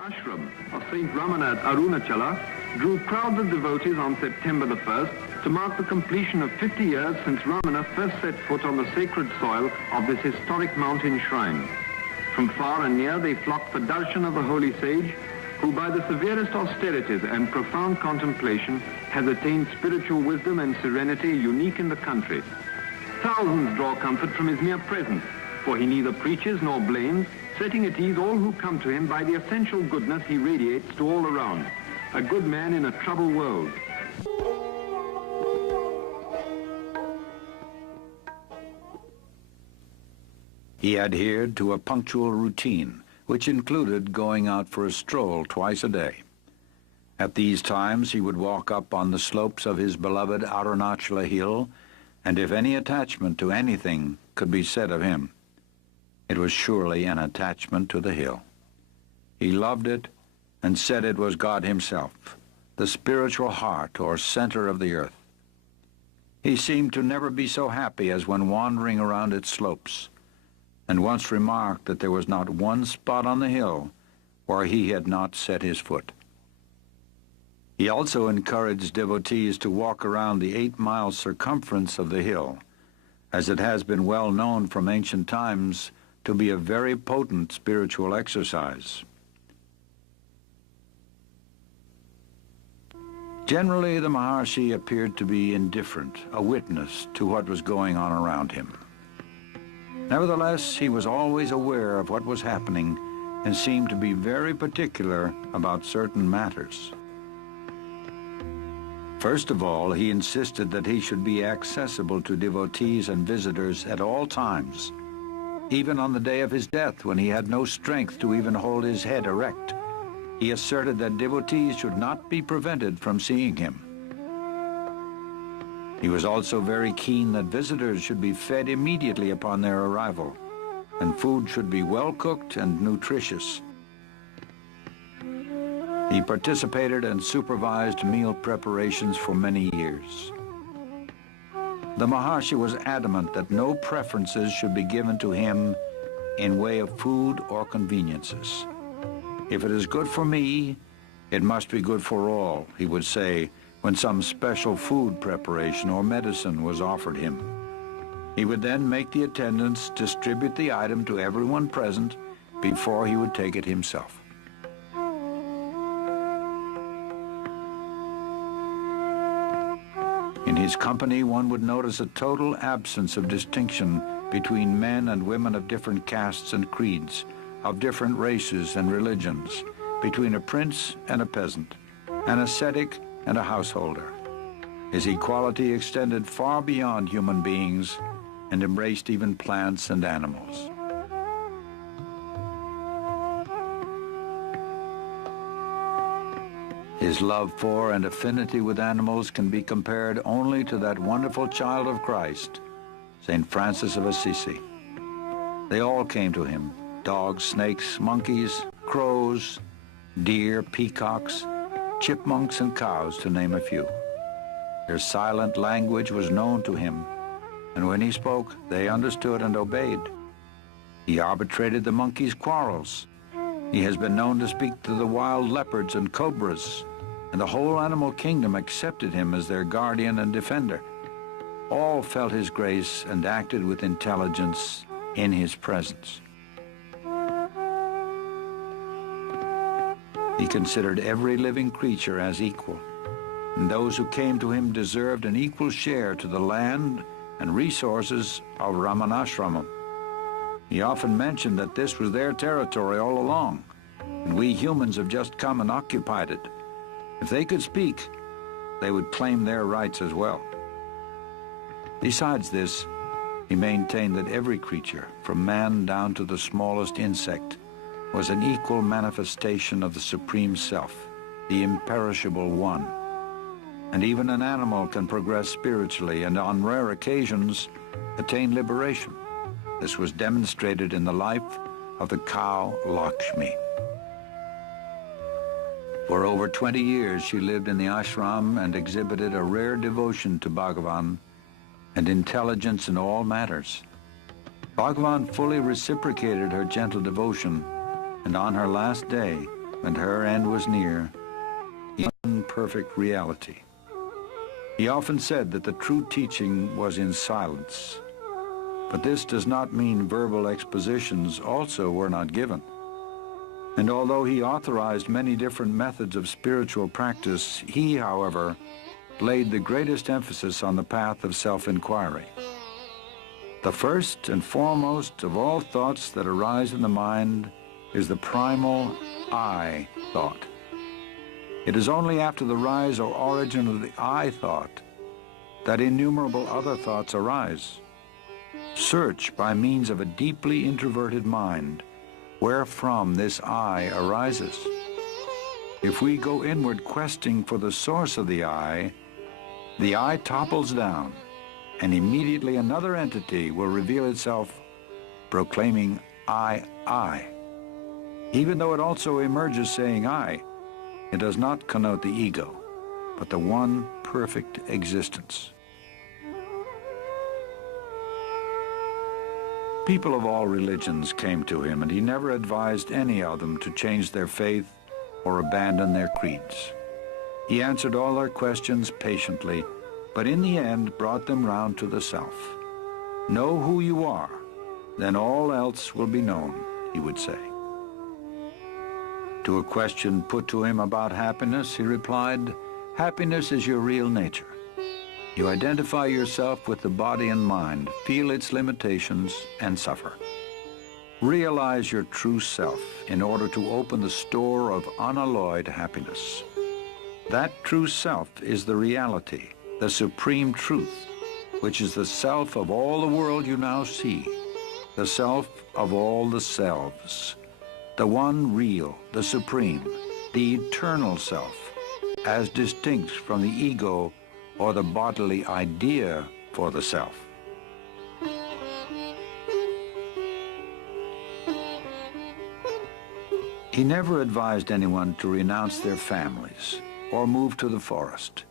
ashram of Saint Ramana at Arunachala drew crowds of devotees on September the 1st to mark the completion of 50 years since Ramana first set foot on the sacred soil of this historic mountain shrine. From far and near they flocked for darshan of the holy sage, who by the severest austerities and profound contemplation has attained spiritual wisdom and serenity unique in the country. Thousands draw comfort from his mere presence, for he neither preaches nor blames, setting at ease all who come to him by the essential goodness he radiates to all around. A good man in a troubled world. He adhered to a punctual routine, which included going out for a stroll twice a day. At these times he would walk up on the slopes of his beloved Arunachala hill, and if any attachment to anything could be said of him, it was surely an attachment to the hill. He loved it and said it was God himself, the spiritual heart or center of the earth. He seemed to never be so happy as when wandering around its slopes, and once remarked that there was not one spot on the hill where he had not set his foot. He also encouraged devotees to walk around the 8-mile circumference of the hill, as it has been well known from ancient times to be a very potent spiritual exercise. Generally, the Maharshi appeared to be indifferent, a witness to what was going on around him. Nevertheless, he was always aware of what was happening and seemed to be very particular about certain matters. First of all, he insisted that he should be accessible to devotees and visitors at all times, even on the day of his death when he had no strength to even hold his head erect. He asserted that devotees should not be prevented from seeing him. He was also very keen that visitors should be fed immediately upon their arrival, and food should be well cooked and nutritious. He participated and supervised meal preparations for many years. The Maharshi was adamant that no preferences should be given to him in way of food or conveniences. If it is good for me, it must be good for all, he would say when some special food preparation or medicine was offered him. He would then make the attendants distribute the item to everyone present before he would take it himself. In his company, one would notice a total absence of distinction between men and women of different castes and creeds, of different races and religions, between a prince and a peasant, an ascetic and a householder. His equality extended far beyond human beings and embraced even plants and animals. His love for and affinity with animals can be compared only to that wonderful child of Christ, St. Francis of Assisi. They all came to him, dogs, snakes, monkeys, crows, deer, peacocks, chipmunks, and cows, to name a few. Their silent language was known to him, and when he spoke, they understood and obeyed. He arbitrated the monkeys' quarrels. He has been known to speak to the wild leopards and cobras, and the whole animal kingdom accepted him as their guardian and defender. All felt his grace and acted with intelligence in his presence. He considered every living creature as equal, and those who came to him deserved an equal share to the land and resources of Ramanashramam. He often mentioned that this was their territory all along, and we humans have just come and occupied it. If they could speak, they would claim their rights as well. Besides this, he maintained that every creature, from man down to the smallest insect, was an equal manifestation of the Supreme Self, the imperishable One. And even an animal can progress spiritually and on rare occasions attain liberation. This was demonstrated in the life of the cow Lakshmi. For over 20 years she lived in the ashram and exhibited a rare devotion to Bhagavan and intelligence in all matters. Bhagavan fully reciprocated her gentle devotion, and on her last day, and her end was near, in perfect reality. He often said that the true teaching was in silence, but this does not mean verbal expositions also were not given. And although he authorized many different methods of spiritual practice, he, however, laid the greatest emphasis on the path of self-inquiry. The first and foremost of all thoughts that arise in the mind is the primal I thought. It is only after the rise or origin of the I thought that innumerable other thoughts arise. Search by means of a deeply introverted mind wherefrom this I arises. If we go inward questing for the source of the I topples down, and immediately another entity will reveal itself proclaiming I. Even though it also emerges saying I, it does not connote the ego, but the one perfect existence. People of all religions came to him, and he never advised any of them to change their faith or abandon their creeds. He answered all their questions patiently, but in the end brought them round to the self. Know who you are, then all else will be known, he would say. To a question put to him about happiness, he replied, happiness is your real nature. You identify yourself with the body and mind, feel its limitations, and suffer. Realize your true self in order to open the store of unalloyed happiness. That true self is the reality, the supreme truth, which is the self of all the world you now see, the self of all the selves, the one real, the supreme, the eternal self, as distinct from the ego or the bodily idea for the self. He never advised anyone to renounce their families or move to the forest.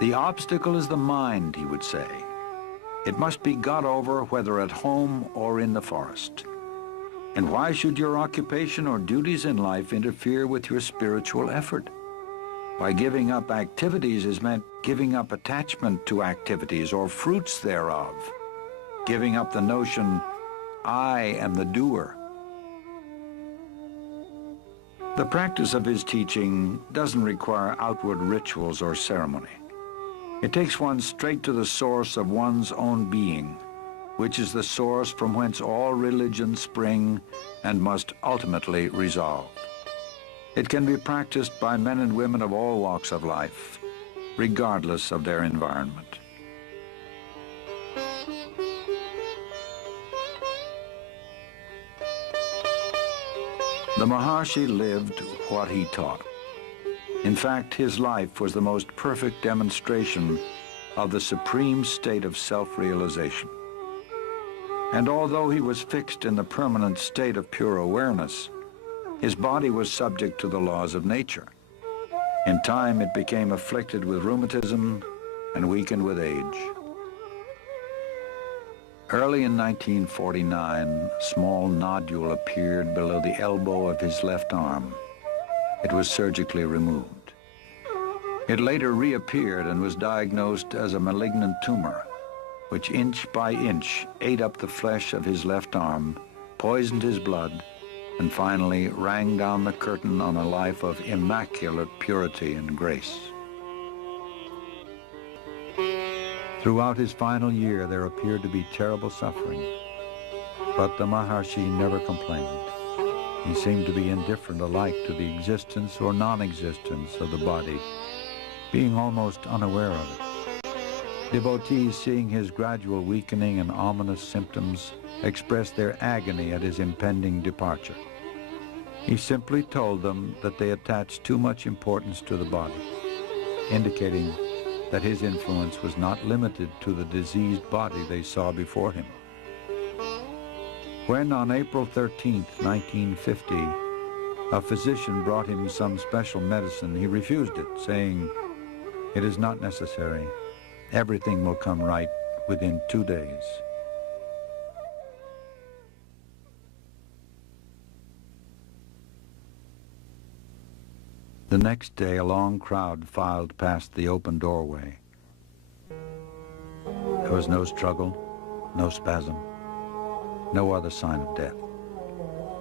The obstacle is the mind, he would say. It must be got over whether at home or in the forest. And why should your occupation or duties in life interfere with your spiritual effort? By giving up activities is meant giving up attachment to activities or fruits thereof, giving up the notion, I am the doer. The practice of his teaching doesn't require outward rituals or ceremony. It takes one straight to the source of one's own being, which is the source from whence all religions spring and must ultimately resolve. It can be practiced by men and women of all walks of life, regardless of their environment. The Maharshi lived what he taught. In fact, his life was the most perfect demonstration of the supreme state of self-realization. And although he was fixed in the permanent state of pure awareness, his body was subject to the laws of nature. In time, it became afflicted with rheumatism and weakened with age. Early in 1949, a small nodule appeared below the elbow of his left arm. It was surgically removed. It later reappeared and was diagnosed as a malignant tumor, which inch by inch ate up the flesh of his left arm, poisoned his blood, and finally rang down the curtain on a life of immaculate purity and grace. Throughout his final year, there appeared to be terrible suffering, but the Maharshi never complained. He seemed to be indifferent alike to the existence or non-existence of the body, being almost unaware of it. Devotees, seeing his gradual weakening and ominous symptoms, expressed their agony at his impending departure. He simply told them that they attached too much importance to the body, indicating that his influence was not limited to the diseased body they saw before him. When on April 13, 1950, a physician brought him some special medicine, he refused it, saying, "It is not necessary. Everything will come right within 2 days." The next day, a long crowd filed past the open doorway. There was no struggle, no spasm, no other sign of death,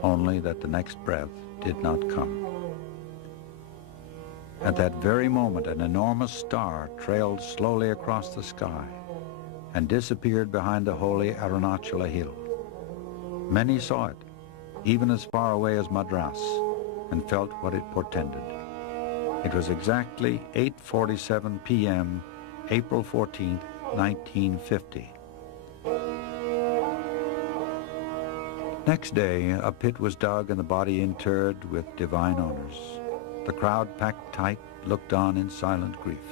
only that the next breath did not come. At that very moment, an enormous star trailed slowly across the sky and disappeared behind the holy Arunachala hill. Many saw it, even as far away as Madras, and felt what it portended. It was exactly 8:47 p.m., April 14, 1950. Next day, a pit was dug and the body interred with divine honors. The crowd, packed tight, looked on in silent grief.